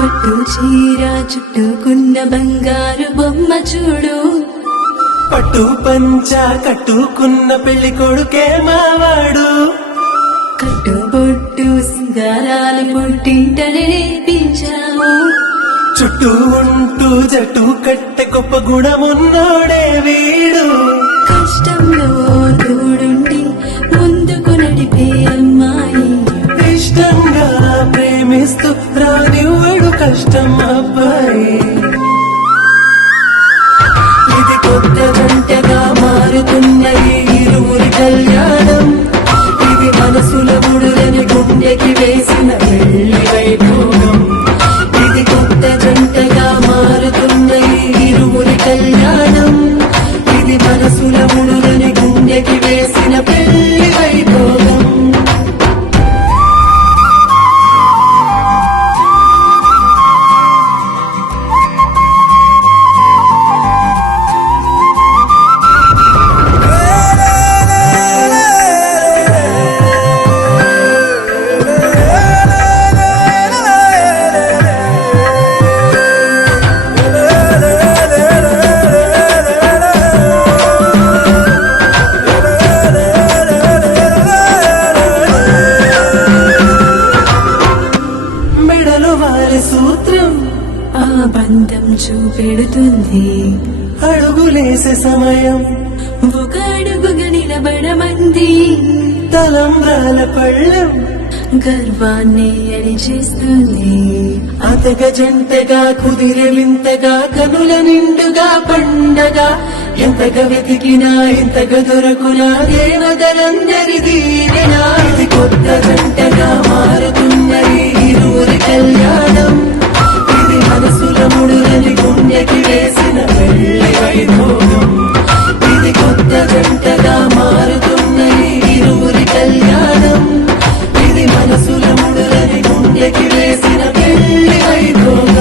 పట్టు చీర చుట్టుకున్న బంగారు బొమ్మ చూడు, పట్టు పంచ కట్టుకున్న పెళ్లి కొడుకే మావాడు. కట్టుబొట్టు సింగారాలు పుట్టింటనే నేర్పించావు, చుట్టూ ఉంటూ జట్టు కట్టె గొప్ప గుణమున్నోడే వీడు. కష్టంలో తోడుండి ముందుకు నడిపే అమ్మాయి, ఇష్టంగా ప్రేమిస్తూ రానివ్వడు కష్టం అబ్బాయి. ఇది కొత్త జంటగా మారుతున్న ఈ ఇరువురి కళ్యాణం, ఇది మనసుల ముడులని గుండెకి వేసిన పెళ్లి వైభోగం. ఇది కొత్త జంటగా మారుతున్న ఈ ఇరువురి కళ్యాణం, ఇది మనసుల ముడులని గుండెకి వేసిన పెళ్లి వైభోగం. మెడలో వారి సూత్రం ఆ బంధం చూపెడుతుంది. అడుగులేసే సమయం ఒక అడుగుగా నిలబడమంది, తలంబ్రాల పళ్ళం గర్వాన్ని అడిచేస్తుంది. అతగ జంటగా కుదిరే వింతగా కనుల నిండుగా పండగా, ఎంతగా వెతికినా ఇంతగా దొరకునా దేవతలందరిది ఇదేనా. ఇది కొత్త జంటగా మారుతున్న ఈ ఇరువురి కళ్యాణం, ఇది మనసుల ముడులని గుండెకి వేసిన పెళ్లి వైభోగం. ఇది కొత్త జంటగా మారుతున్న ఈ ఇరువురి కళ్యాణం, ఇది మనసుల ముడులని గుండెకి వేసిన పెళ్లి వైభోగం.